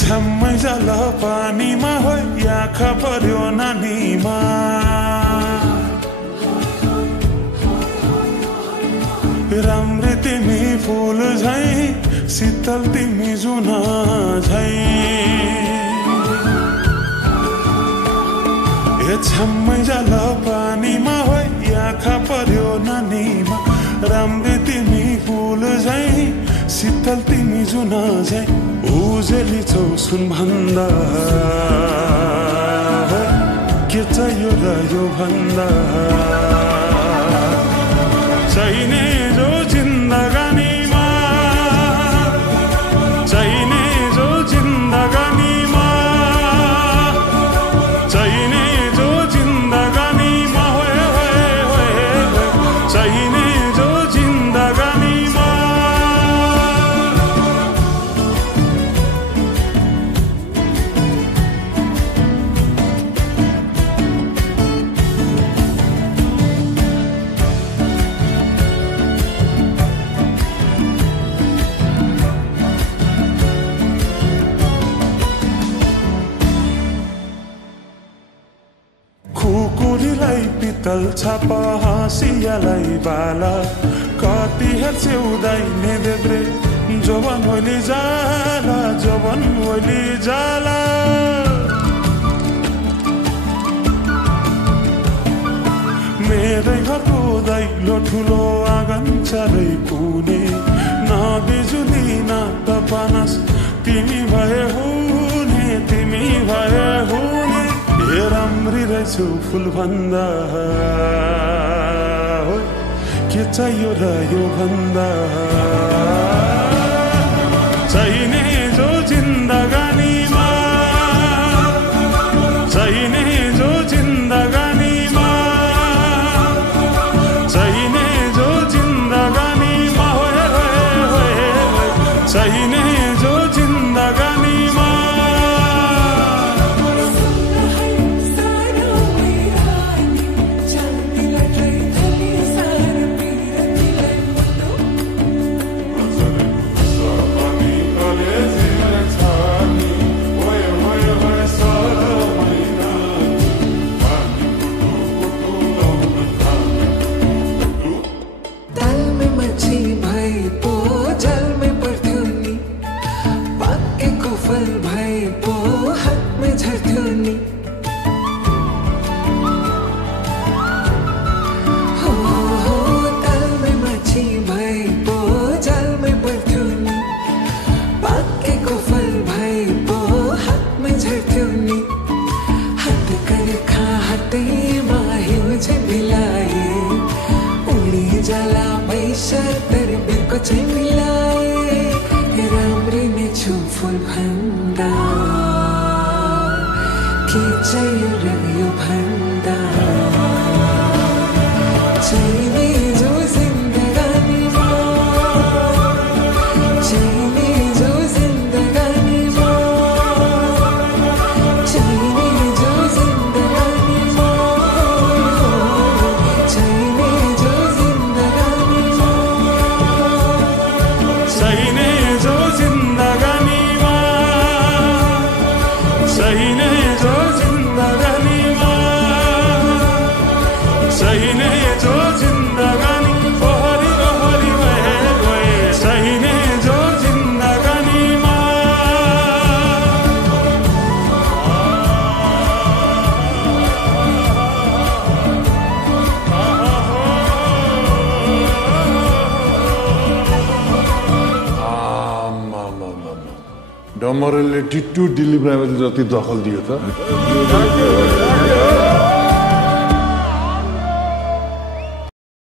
छम्मै जल पानीमा हो आँखा पर्यो नानीमा राम्री तिमी फूल झै शीतल तिमी जुना झै छम्मै जल पानीमा हो आँखा पर्यो नानीमा राम्री तिमी फूल झै शीतल तिमी जुना झै उजेली छौ सुन भन्दा के चाहियो र यो भन्दा चाहिने जो जिन्दगानीमा चाहिने जो जिन्दगानीमा चाहिने जो जिन्दगानीमा होए होए होए चाहिने जो जिन्दगानीमा खुकुरीलाई पितल छापा हाँसियालाई बाला कति हेर्छौ दाइने देब्रे जोबन होली जाला जोबन होली जाला मेरै घरको दैलो ठुलो आँगन चारै कुने न बिजुली न त पानस तिमी भए हुने तिमी भए हुने राम्री रहेछु फुल भन्दा हो के चाहियो र यो भन्दा चाहिने जो जिन्दगानीमा चाहिने जो जिन्दगानीमा चाहिने जो जिन्दगानीमा होए होए होए चाहिने जो जिन्दगानीमा राम्री नै छु फुल भन्दा के चाहियो र यो भन्दा चाहिने जो जिन्दगानीमा चाहिने जो जिन्दगानीमा चाहिने जो जिन्दगानीमा चाहिने जो जिन्दगानीमा चाहिने जो जिन्दगानीमा चाहिने जो जिन्दगानीमा चाहिने जो जिन्दगानी ओहरी ओहरी वहे वहे चाहिने जो जिन्दगानीमा डमरेलले टिट्टु दिलीप रायमाझी जति दखल दियो त